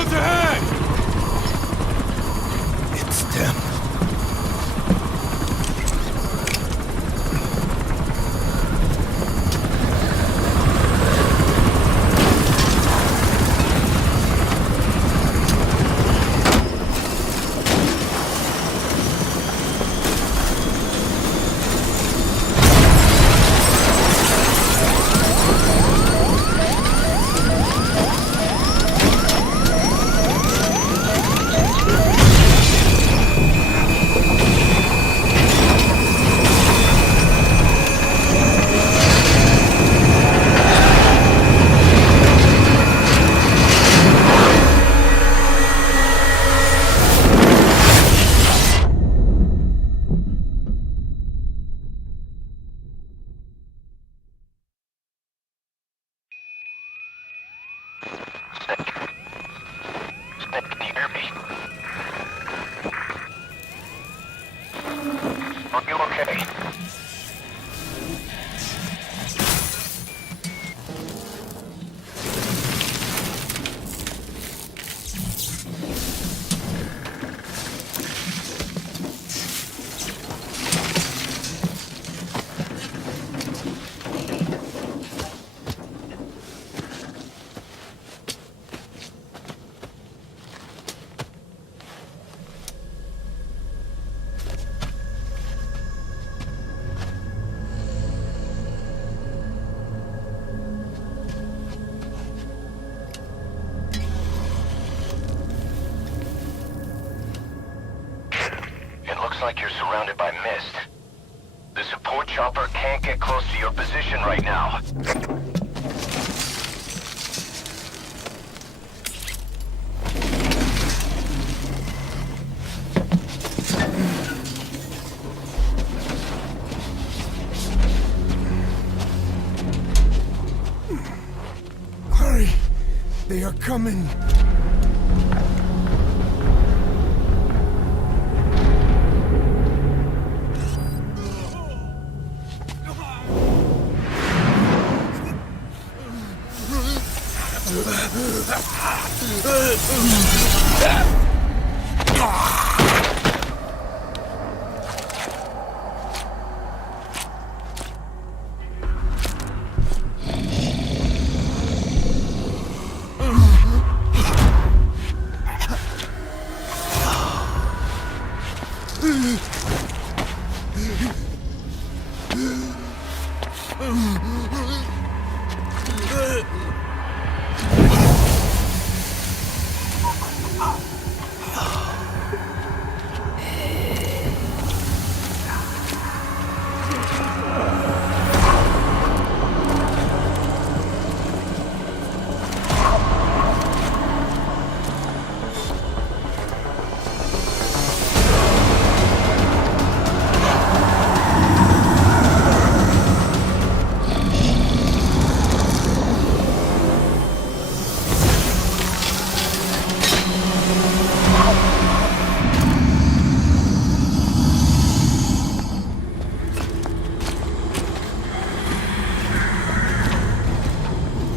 Sounds ahead! It's them. Can you hear me? Are you okay? Looks like you're surrounded by mist. The support chopper can't get close to your position right now. Hurry! They are coming!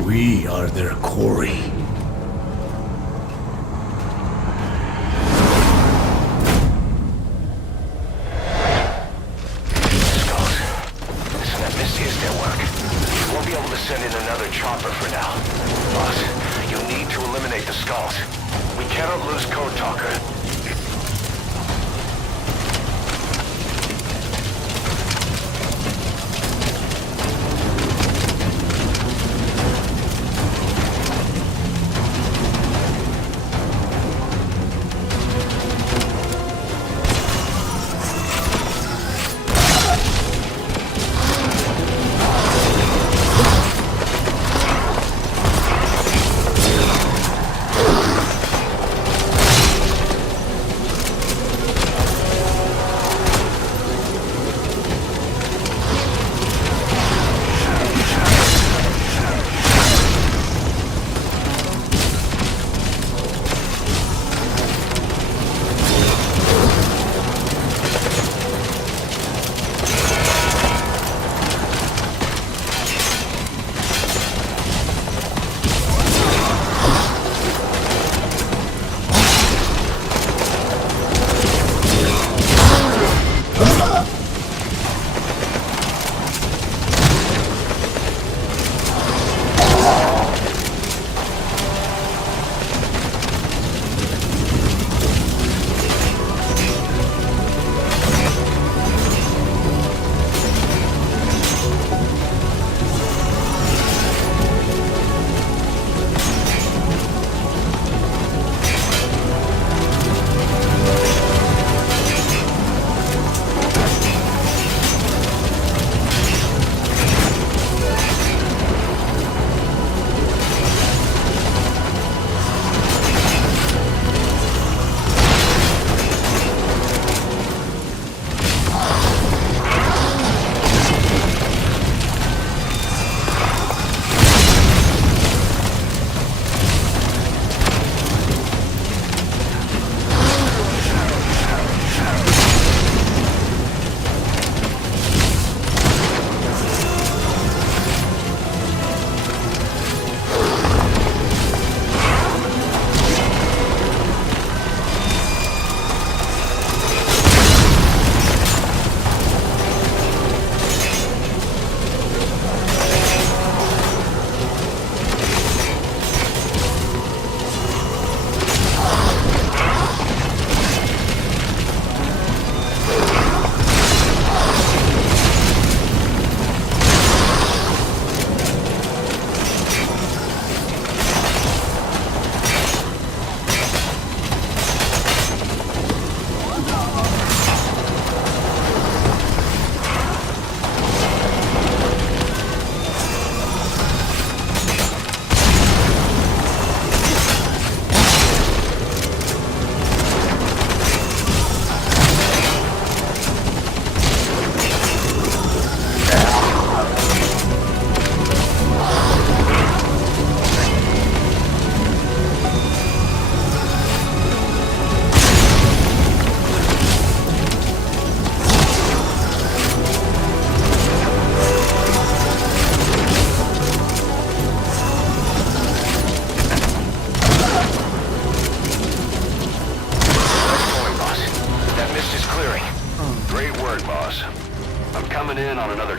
We are their quarry. Skulls. Listen, that mist is their work. You won't be able to send in another chopper for now. Boss, you need to eliminate the skulls. We cannot lose Code Talker.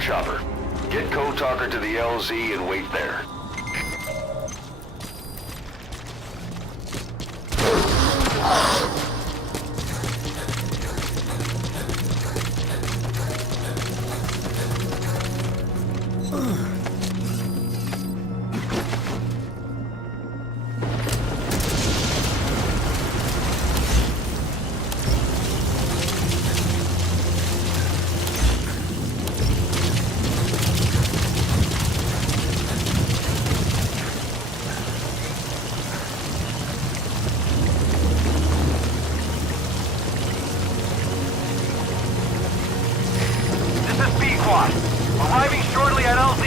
chopper. Get Code Talker to the LZ and wait there. Arriving shortly at LZ.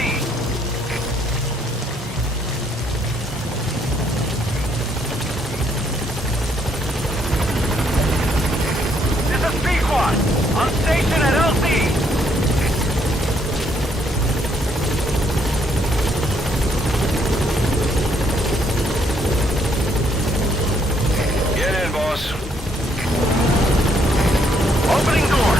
This is B-Quad. On station at LZ. Get in, boss. Opening door.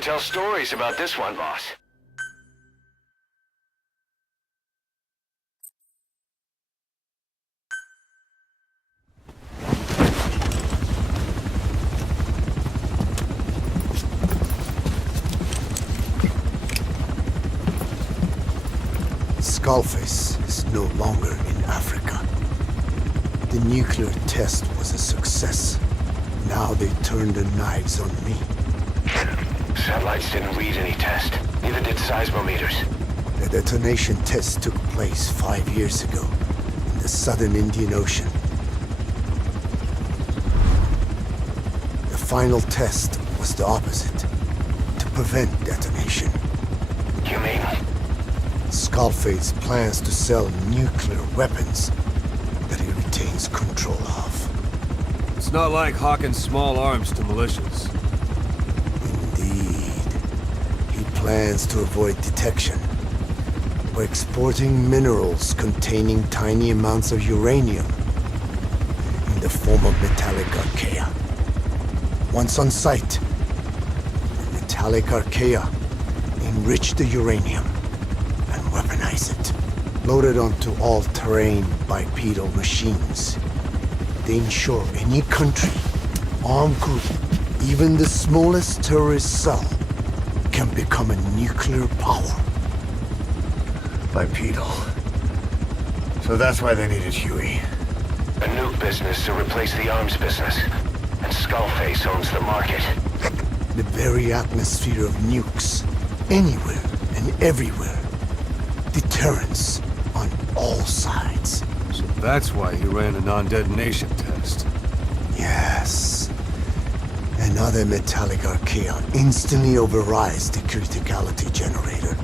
Tell stories about this one, boss. Skullface is no longer in Africa. The nuclear test was a success. Now they turned their knives on me. Satellites didn't read any test. Neither did seismometers. The detonation test took place 5 years ago in the southern Indian Ocean. The final test was the opposite, to prevent detonation. You mean? Skullface plans to sell nuclear weapons that he retains control of. It's not like hawking small arms to militias. He plans to avoid detection by exporting minerals containing tiny amounts of uranium in the form of metallic archaea. Once on site, the metallic archaea enrich the uranium and weaponize it. Loaded onto all-terrain bipedal machines, they ensure any country, armed group, even the smallest terrorist cell, can become a nuclear power. Bipedal. So that's why they needed Huey. A nuke business to replace the arms business. And Skullface owns the market. The very atmosphere of nukes, anywhere and everywhere. Deterrence on all sides. So that's why he ran a non-detonation test. Yes. Another metallic archaea instantly overrides the criticality generator.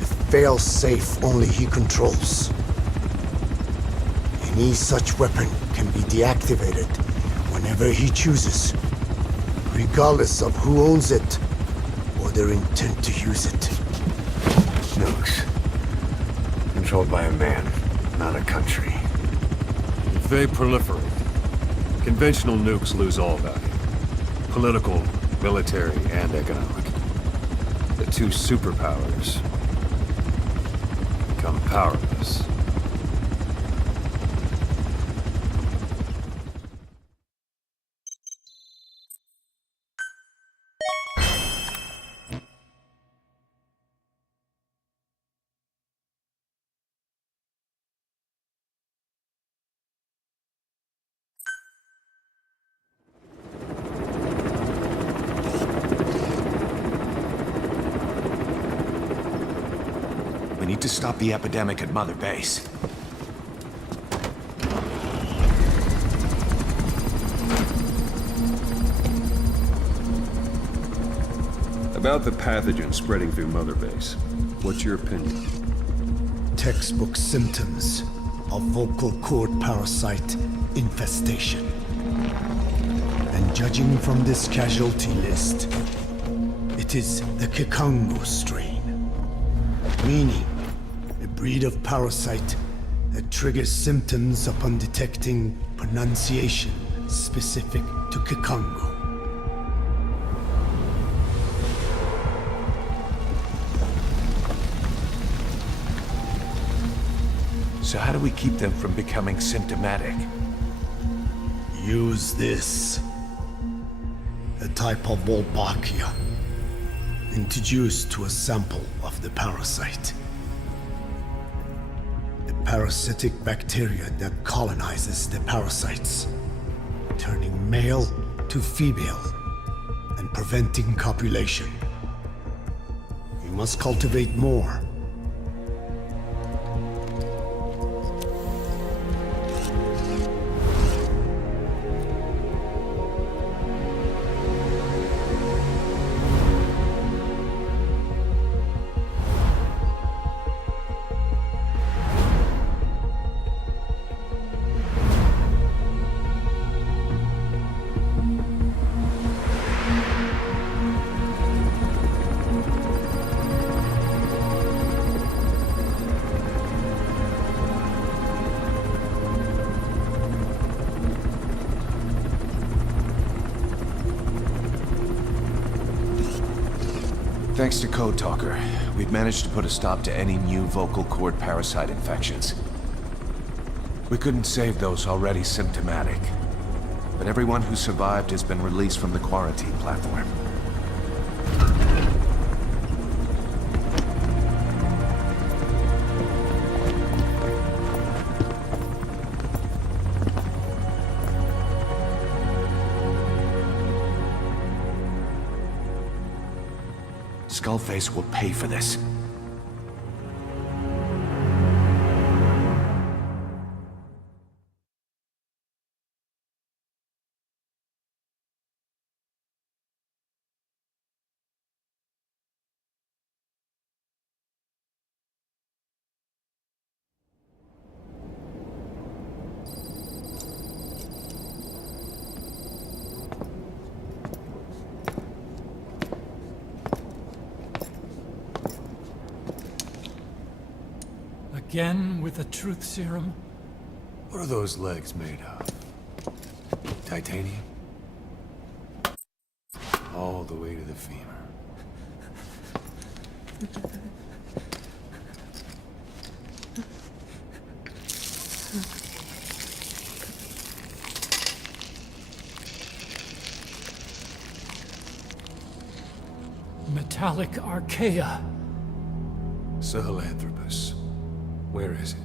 It fails safe only he controls. Any such weapon can be deactivated whenever he chooses, regardless of who owns it or their intent to use it. Nukes. Controlled by a man, not a country. If they proliferate, conventional nukes lose all value. Political, military, and economic. The two superpowers become powerless. We need to stop the epidemic at Mother Base. About the pathogen spreading through Mother Base, what's your opinion? Textbook symptoms of vocal cord parasite infestation. And judging from this casualty list, it is the Kikongo strain. Meaning, a breed of parasite that triggers symptoms upon detecting pronunciation specific to Kikongo. So how do we keep them from becoming symptomatic? Use this. A type of Wolbachia, introduced to a sample of the parasite. A parasitic bacteria that colonizes the parasites, turning male to female and preventing copulation. We must cultivate more. Thanks to Code Talker, we've managed to put a stop to any new vocal cord parasite infections. We couldn't save those already symptomatic, but everyone who survived has been released from the quarantine platform. Skullface will pay for this. Again with the truth serum? What are those legs made of? Titanium? All the way to the femur. Metallic archaea. Sahelanthropus. Where is it?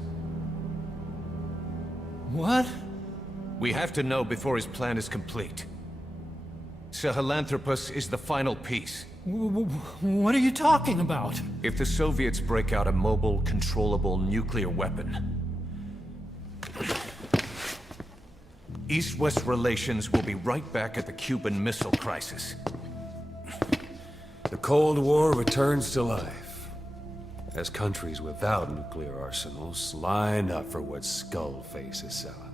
What? We have to know before his plan is complete. Sahelanthropus is the final piece. What are you talking about? If the Soviets break out a mobile, controllable nuclear weapon, East-West relations will be right back at the Cuban Missile Crisis. The Cold War returns to life, as countries without nuclear arsenals line up for what Skullface is selling.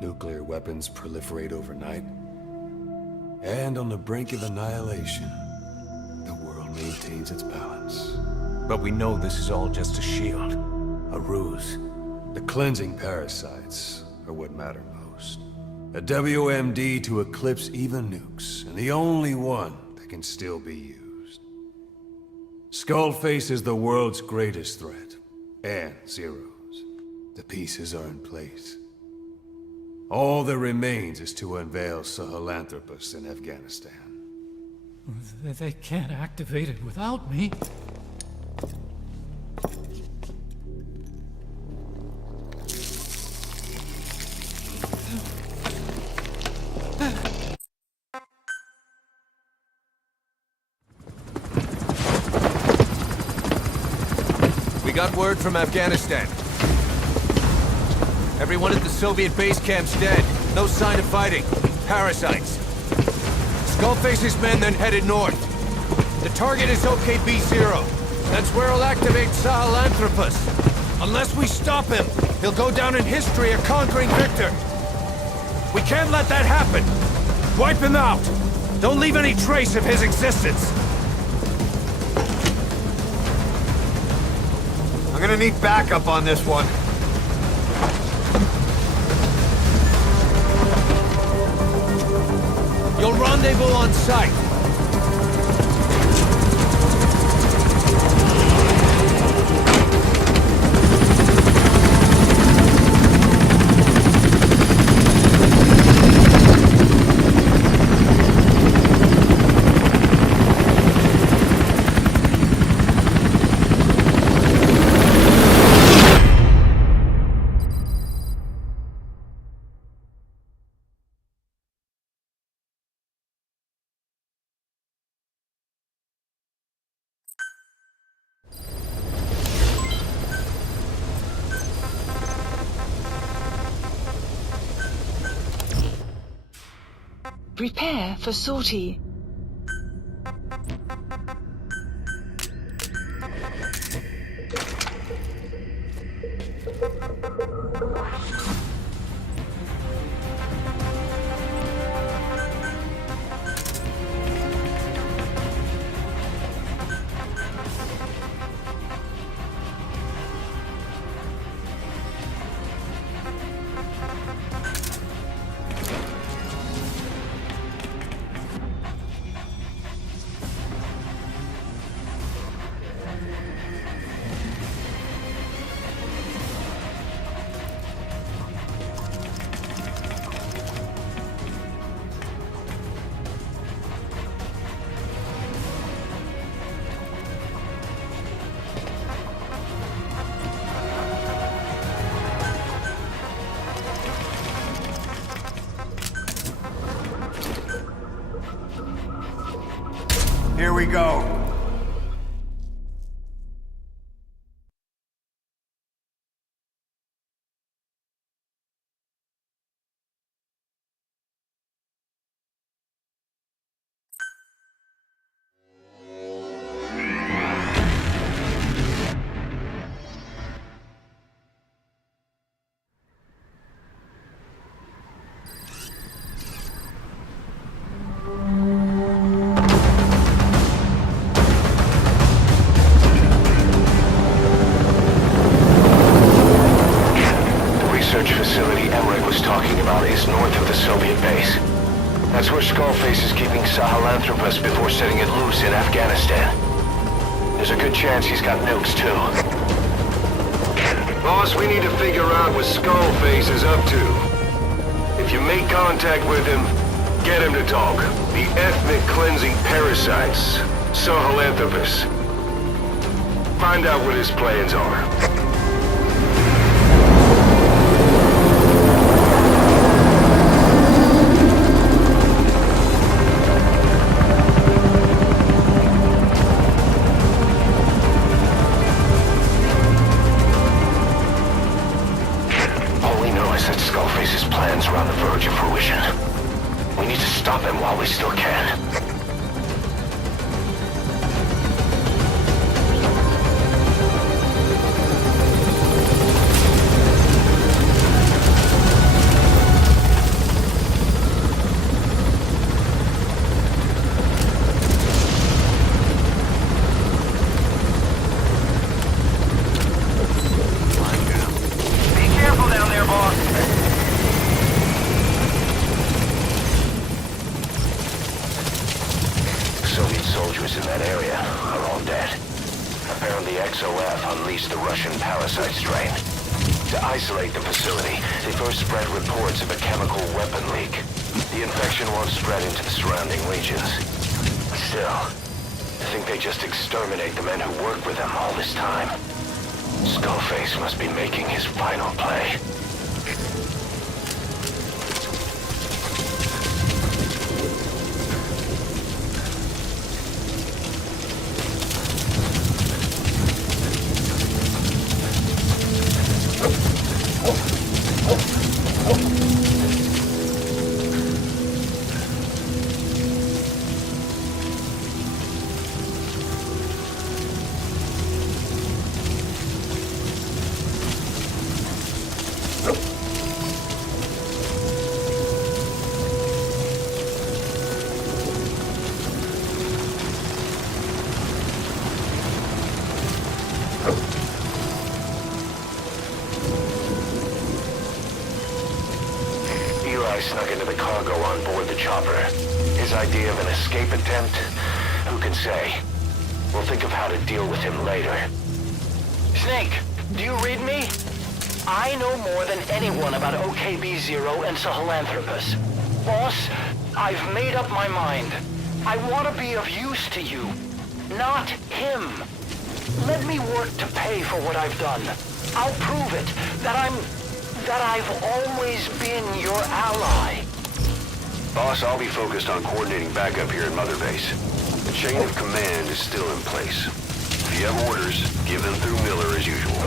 Nuclear weapons proliferate overnight, and on the brink of annihilation, the world maintains its balance. But we know this is all just a shield, a ruse. The cleansing parasites are what matter most. A WMD to eclipse even nukes, and the only one that can still be used. Skullface is the world's greatest threat, and Zero's. The pieces are in place. All that remains is to unveil Sahelanthropus in Afghanistan. They can't activate it without me. We got word from Afghanistan. Everyone at the Soviet base camp's dead. No sign of fighting. Parasites. Skullface's men then headed north. The target is OKB-0. That's where he'll activate Sahelanthropus. Unless we stop him, he'll go down in history a conquering victor. We can't let that happen. Wipe him out. Don't leave any trace of his existence. I'm gonna need backup on this one. You'll rendezvous on site. Prepare for sortie. Here we go. That's where Skullface is keeping Sahelanthropus before setting it loose in Afghanistan. There's a good chance he's got nukes, too. Boss, we need to figure out what Skullface is up to. If you make contact with him, get him to talk. The ethnic cleansing parasites, Sahelanthropus. Find out what his plans are. Skullface's plans are on the verge of fruition. We need to stop him while we still can. Be careful down there, boss. Soviet soldiers in that area are all dead. Apparently XOF unleashed the Russian parasite strain. To isolate the facility, they first spread reports of a chemical weapon leak. The infection won't spread into the surrounding regions. Still, I think they just exterminate the men who worked with them all this time. Skullface must be making his final play. guy snuck into the cargo on board the chopper. His idea of an escape attempt? Who can say? We'll think of how to deal with him later. Snake, do you read me? I know more than anyone about OKB-0 and Sahelanthropus. Boss, I've made up my mind. I want to be of use to you, not him. Let me work to pay for what I've done. I'll prove it, that I've always been your ally. Boss, I'll be focused on coordinating backup here at Mother Base. The chain of command is still in place. If you have orders, give them through Miller as usual.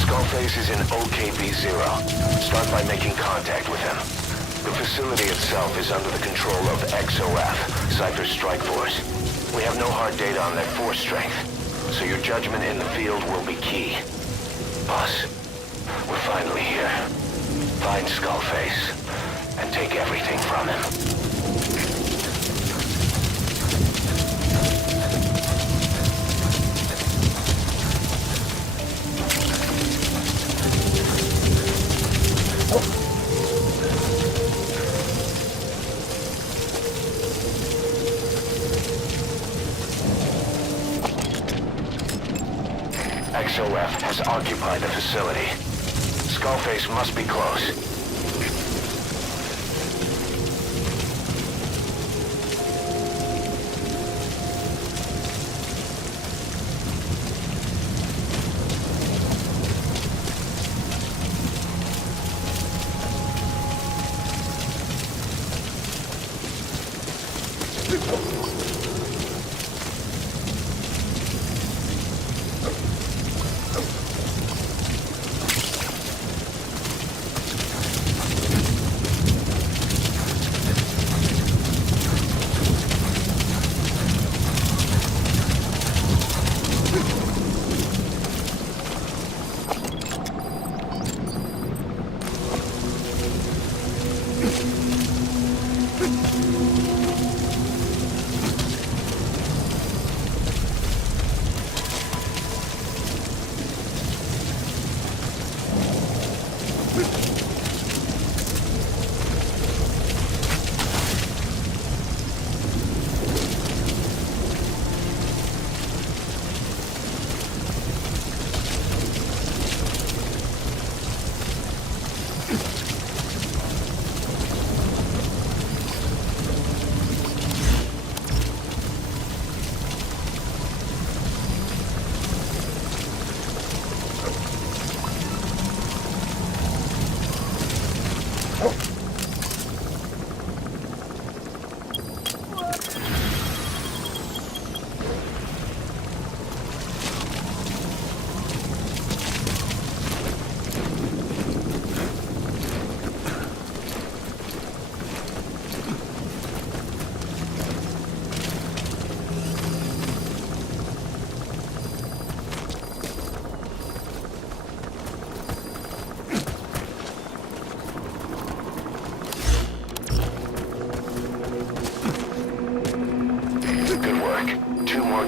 Skullface is in OKB-0. Start by making contact with him. The facility itself is under the control of XOF, Cypher's strike force. We have no hard data on their force strength, so your judgment in the field will be key. Boss, we're finally here. Find Skullface, and take everything from him. XOF has occupied the facility. Skullface must be close.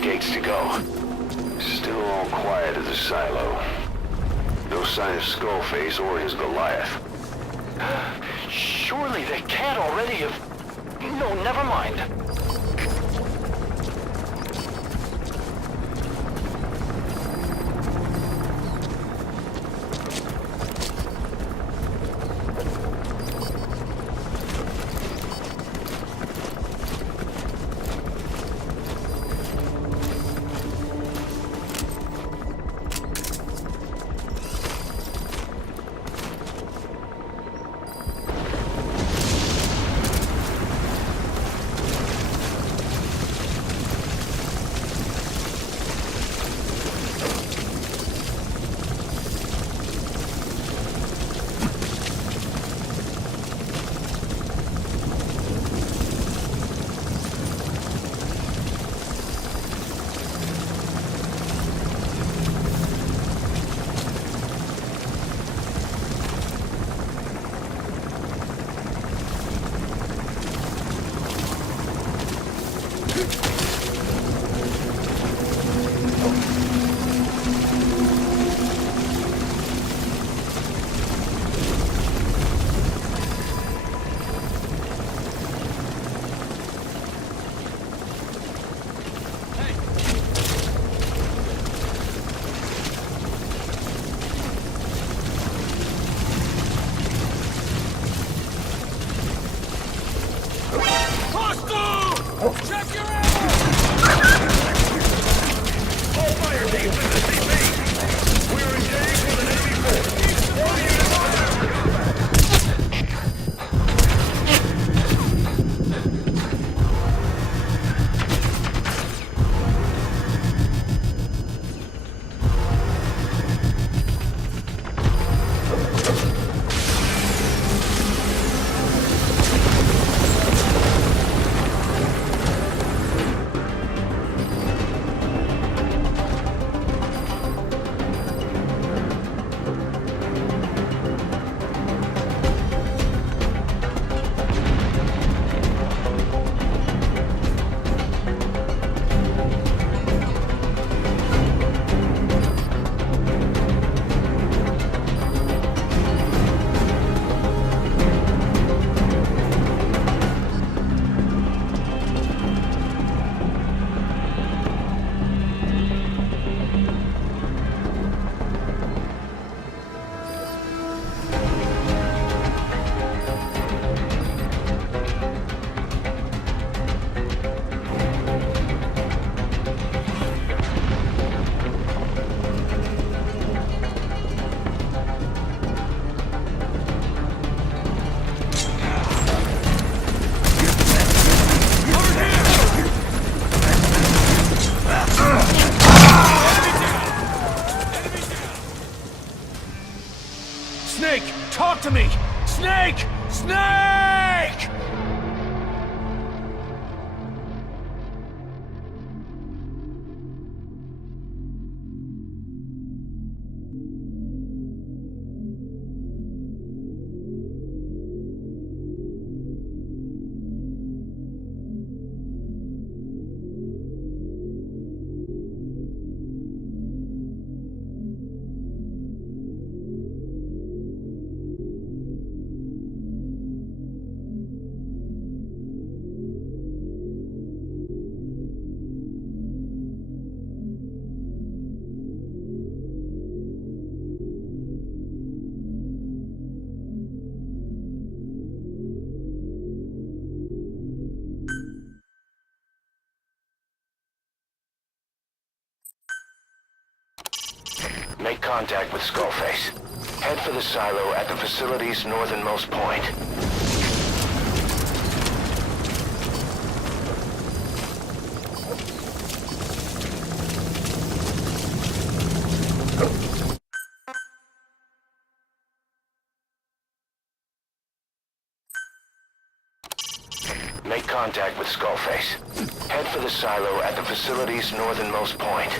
Gates to go. Still all quiet at the silo. No sign of Skullface or his Goliath. Surely they can't already have... No, never mind. Snake! Make contact with Skullface. Head for the silo at the facility's northernmost point. Make contact with Skullface. Head for the silo at the facility's northernmost point.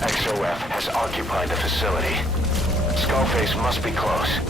XOF has occupied the facility. Skullface must be close.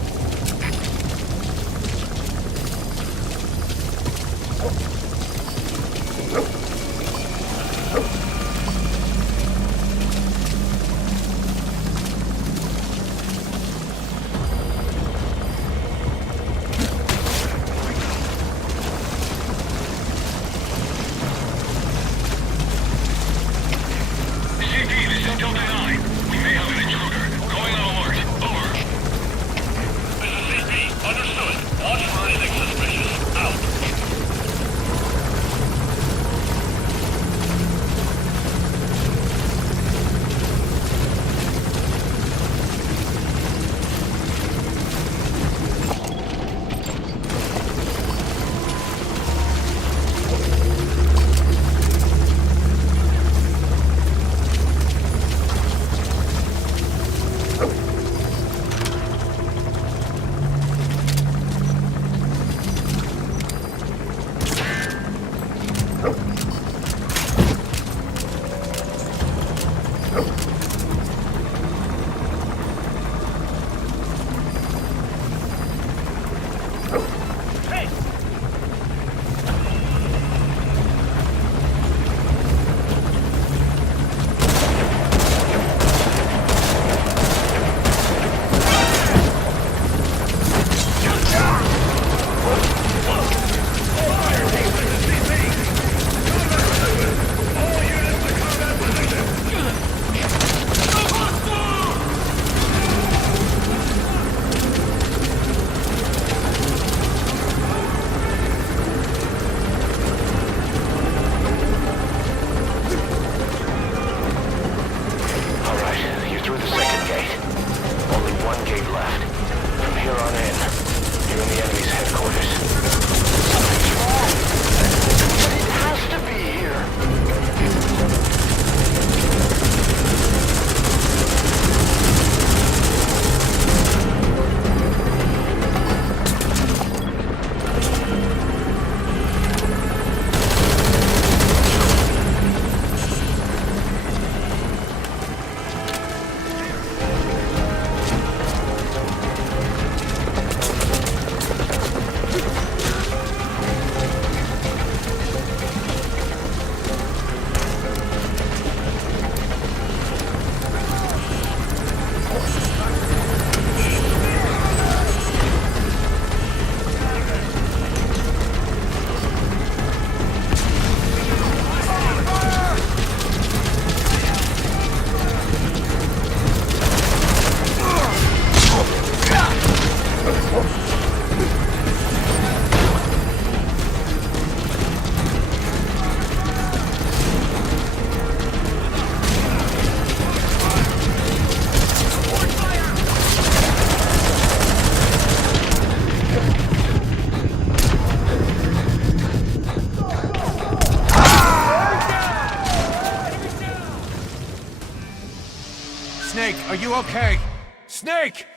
Snake, are you okay? Snake!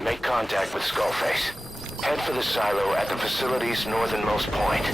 Make contact with Skullface. Head for the silo at the facility's northernmost point.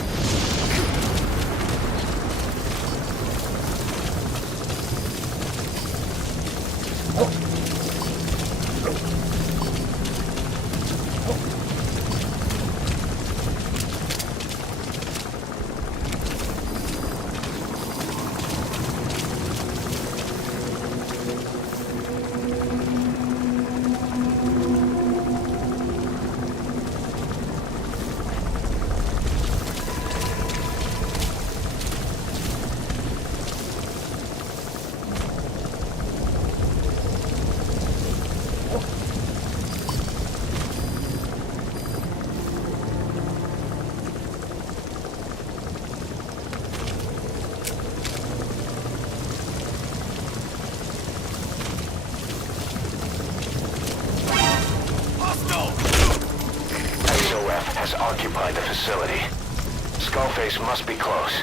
XOF has occupied the facility. Skullface must be close.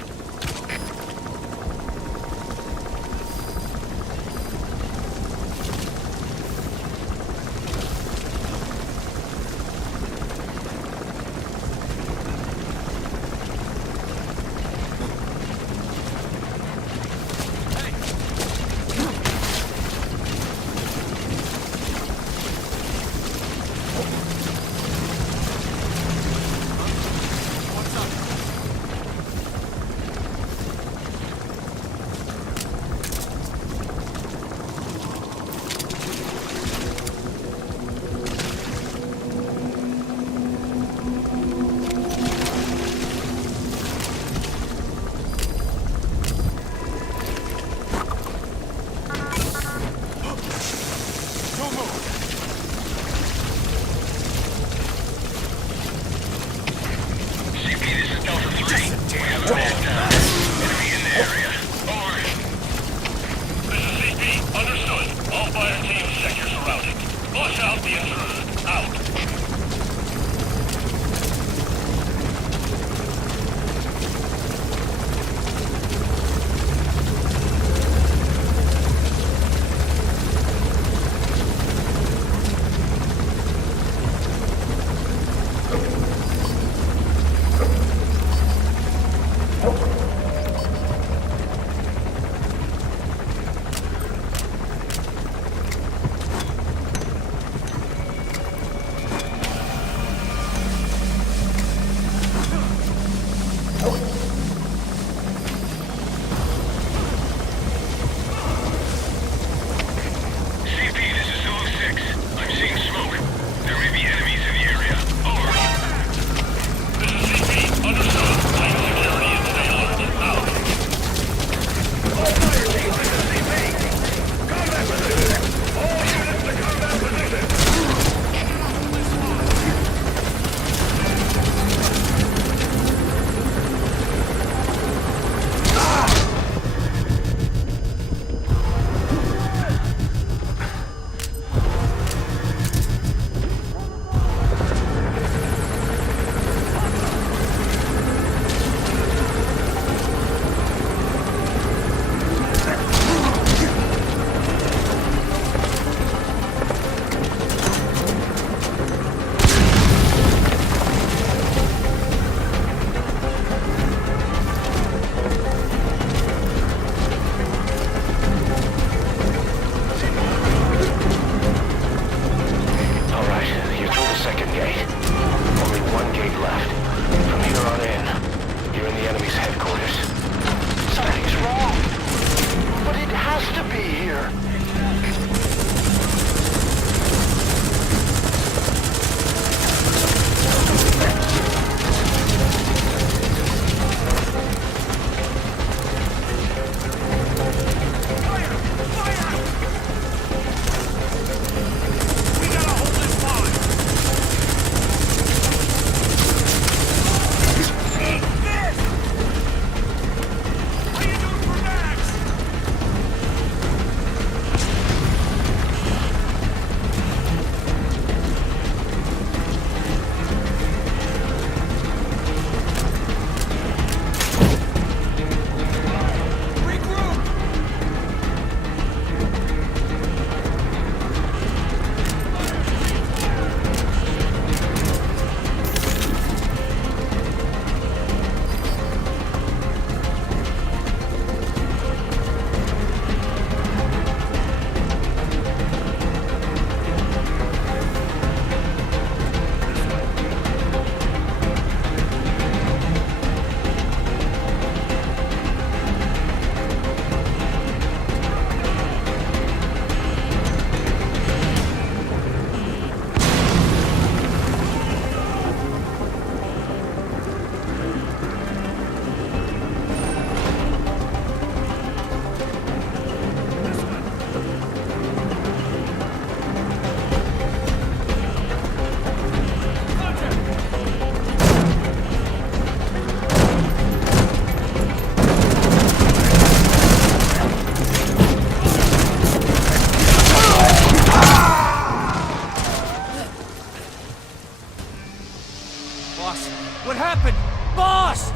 Boss!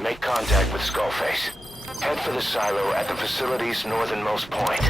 Make contact with Skullface. Head for the silo at the facility's northernmost point.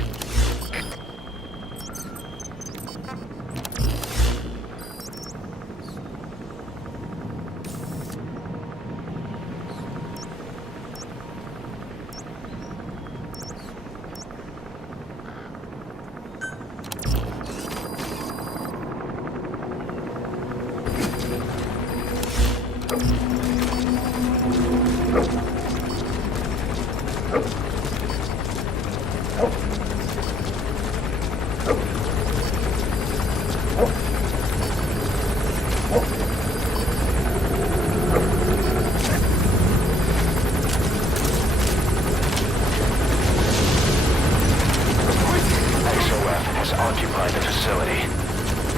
Occupy the facility.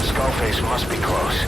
Skullface must be close.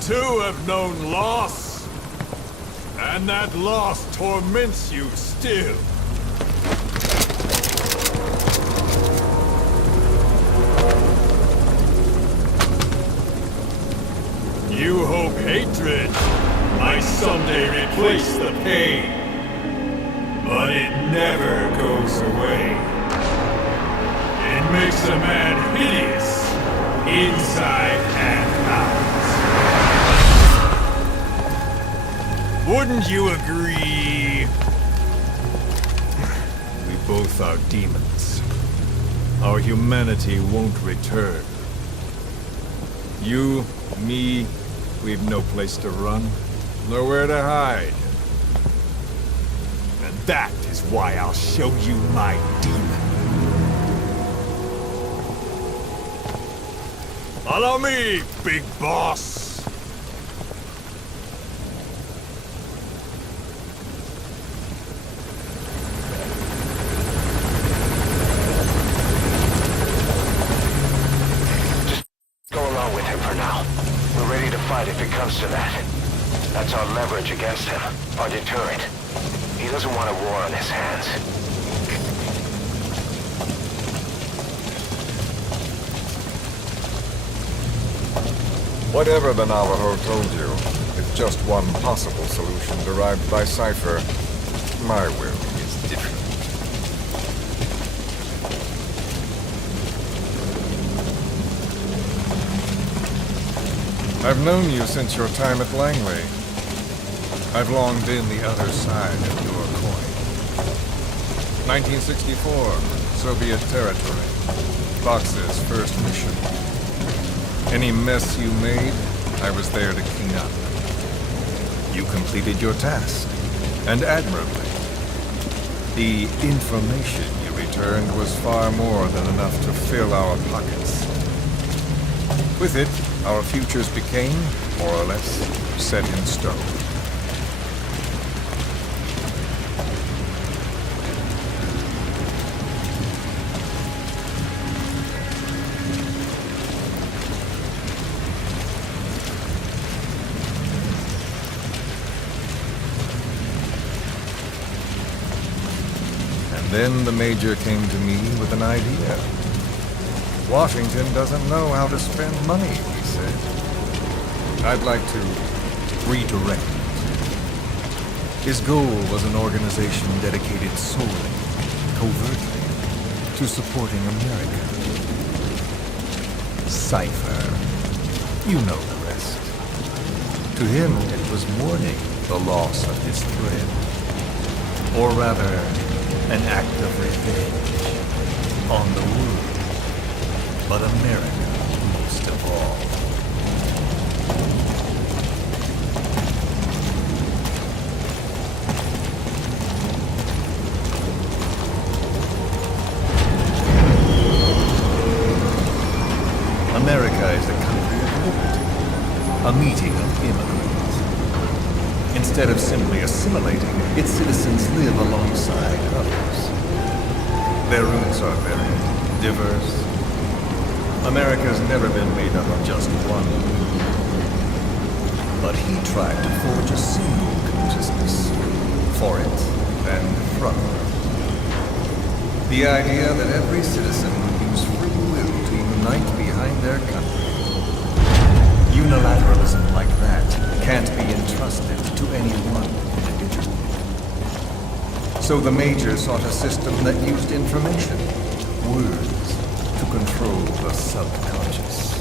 Too have known loss, and that loss torments you still. You hope hatred might someday replace the pain, but it never goes away. It makes a man hideous, inside and out. Wouldn't you agree? We both are demons. Our humanity won't return. You, me, we've no place to run, nowhere to hide. And that is why I'll show you my demon. Follow me, big boss! Go along with him for now. We're ready to fight if it comes to that. That's our leverage against him, our deterrent. He doesn't want a war on his hands. Whatever the Navajo told you, it's just one possible solution derived by Cypher. My will is different. I've known you since your time at Langley. I've long been the other side of your coin. 1964, Soviet territory. Fox's first mission. Any mess you made, I was there to clean up. You completed your task, and admirably. The information you returned was far more than enough to fill our pockets. With it, our futures became, more or less, set in stone. And then the Major came to me with an idea. Washington doesn't know how to spend money, he said. I'd like to redirect it. His goal was an organization dedicated solely, covertly, to supporting America. Cypher. You know the rest. To him, it was mourning the loss of his thread. Or rather, an act of revenge on the world. But America, most of all. America is a country of liberty, a meeting of immigrants. Instead of simply assimilating, its citizens live alongside others. Their roots are very diverse. America's never been made up of just one. But he tried to forge a single consciousness for it and from it. The idea that every citizen would use free will to unite behind their country. Unilateralism like that can't be entrusted to any one individual. So the Major sought a system that used information, words, to control the subconscious.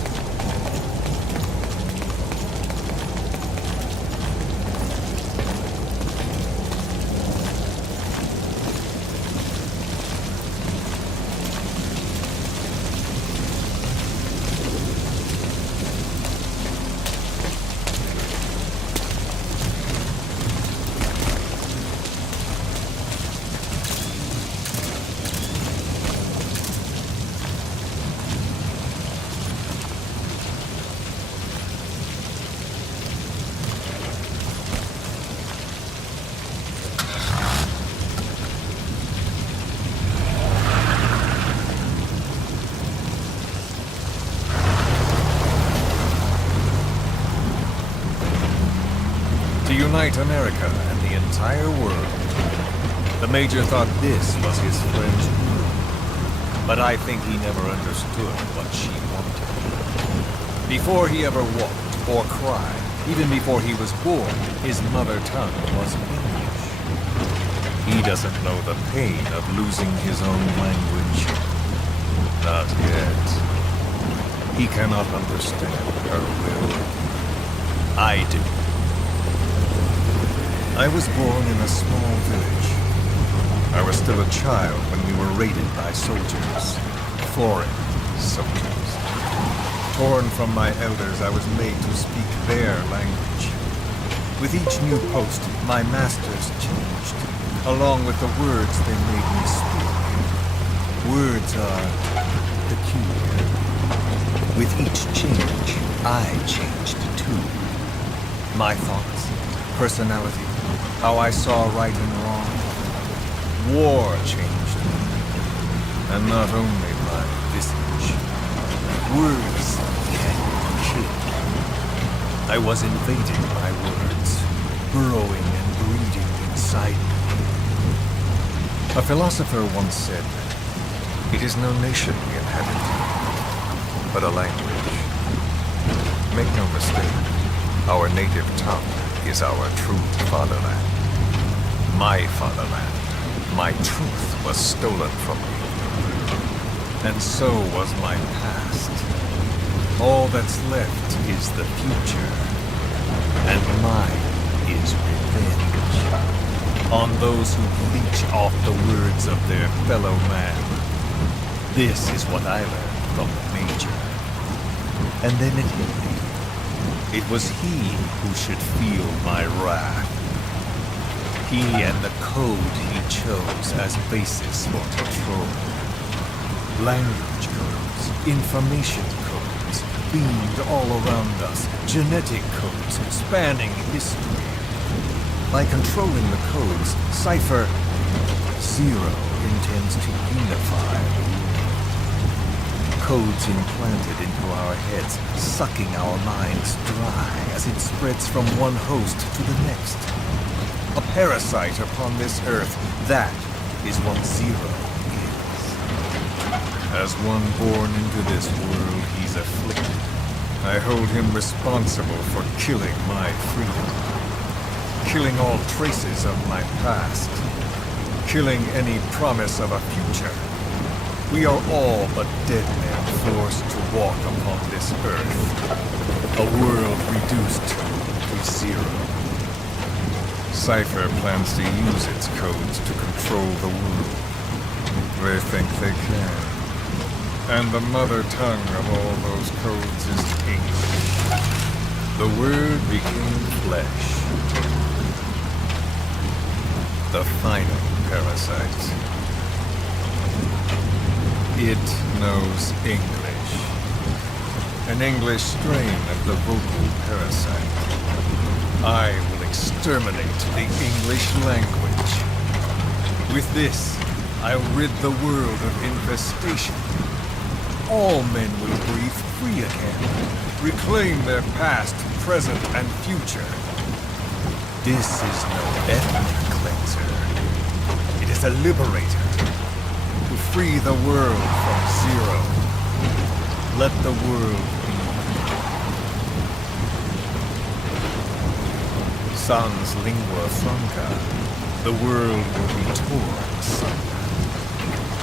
To unite America and the entire world. The Major thought this was his friend's will. But I think he never understood what she wanted. Before he ever walked or cried, even before he was born, his mother tongue was English. He doesn't know the pain of losing his own language. Not yet. He cannot understand her will. I do. I was born in a small village. I was still a child when we were raided by soldiers. Foreign soldiers. Torn from my elders, I was made to speak their language. With each new post, my masters changed, along with the words they made me speak. Words are peculiar. With each change, I changed too. My thoughts, personality, how I saw right and wrong. War changed me. And not only my visage. Words can kill. I was invaded by words, burrowing and breeding inside me. A philosopher once said, "It is no nation we inhabit, but a language." Make no mistake, our native tongue is our true fatherland. My fatherland, my truth was stolen from me. And so was my past. All that's left is the future. And mine is revenge. On those who leech off the words of their fellow man. This is what I learned from the Major. And then it hit me. It was he who should feel my wrath. He and the code he chose as basis for control. Language codes, information codes, beamed all around us, genetic codes spanning history. By controlling the codes, Cypher Zero intends to unify the world. Codes implanted into our heads, sucking our minds dry as it spreads from one host to the next. A parasite upon this earth, that is what Zero is. As one born into this world, he's afflicted. I hold him responsible for killing my freedom. Killing all traces of my past. Killing any promise of a future. We are all but dead men forced to walk upon this earth. A world reduced to zero. Cypher plans to use its codes to control the world. They think they can. And the mother tongue of all those codes is English. The word became flesh. The final parasite. It knows English. An English strain of the vocal parasite. I will exterminate the English language. With this, I'll rid the world of infestation. All men will breathe free again, reclaim their past, present, and future. This is no ethnic cleanser. It is a liberator. To free the world from zero. Let the world be. Sans lingua franca, the world will be torn asunder.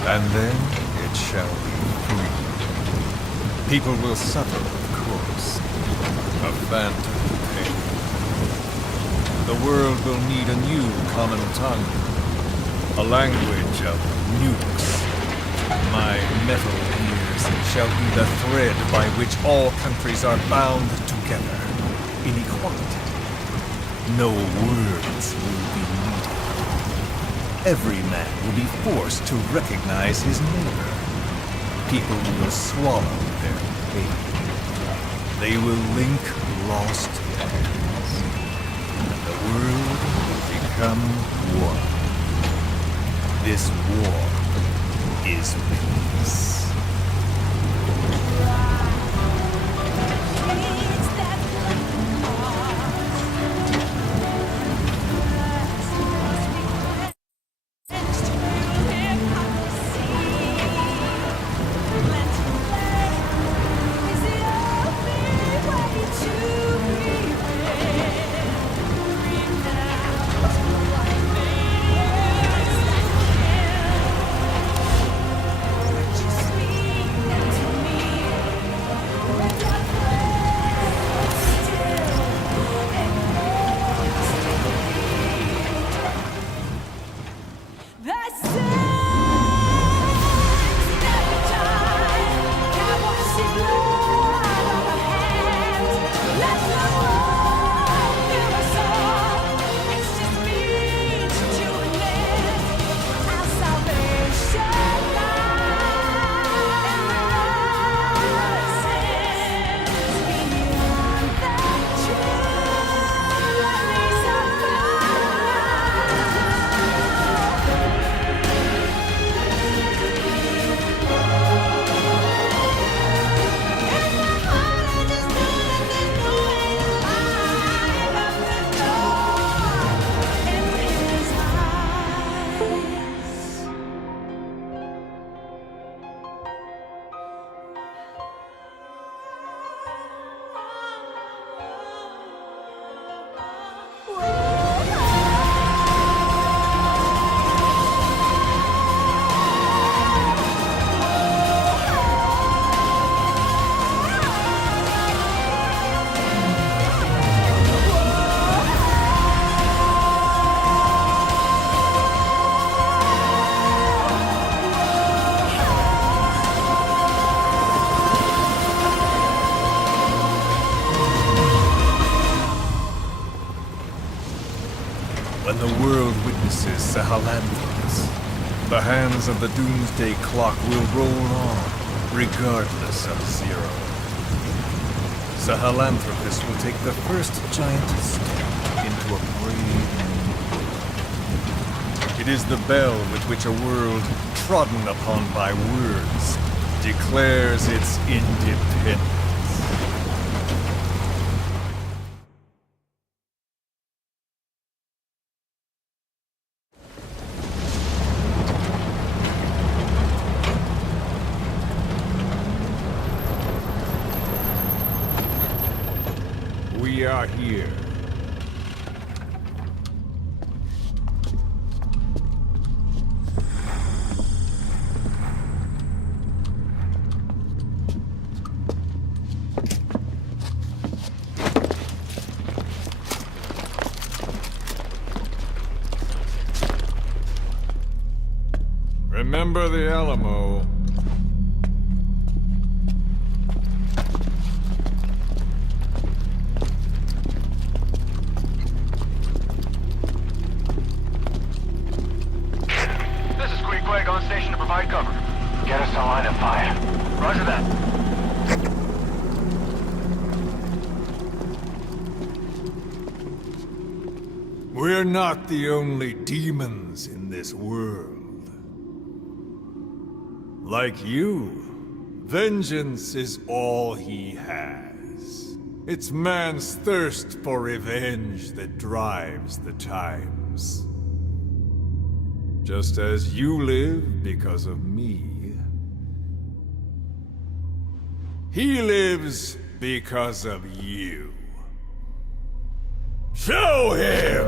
And then it shall be free. People will suffer, of course. A phantom pain. The world will need a new common tongue. A language of nukes. My metal ears shall be the thread by which all countries are bound together in equality. No words will be needed. Every man will be forced to recognize his neighbor. People will swallow their pain. They will link lost hands. And the world will become one. This war is peace. is Sahelanthropus, the hands of the doomsday clock will roll on, regardless of Zero. Sahelanthropus will take the first giant step into a brave new world. It is the bell with which a world trodden upon by words declares its independence. We are here. Remember the Alamo. On station to provide cover. Get us a line of fire. Roger that. We're not the only demons in this world. Like you, vengeance is all he has. It's man's thirst for revenge that drives the times. Just as you live because of me, he lives because of you. Show him!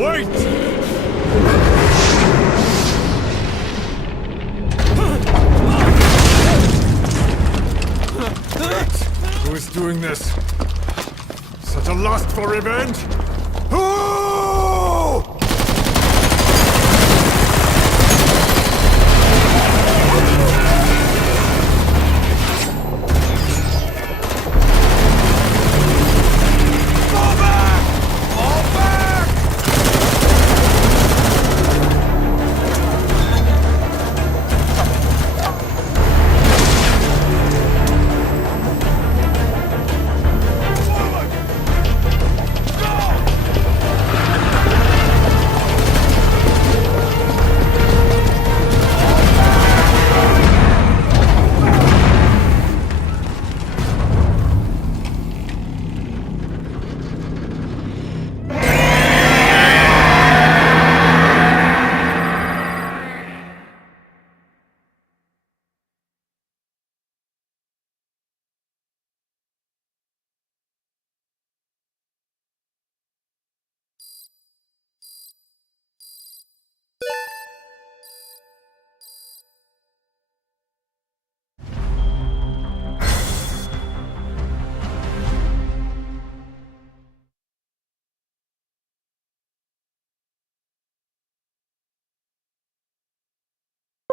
Wait! Who is doing this? Such a lust for revenge?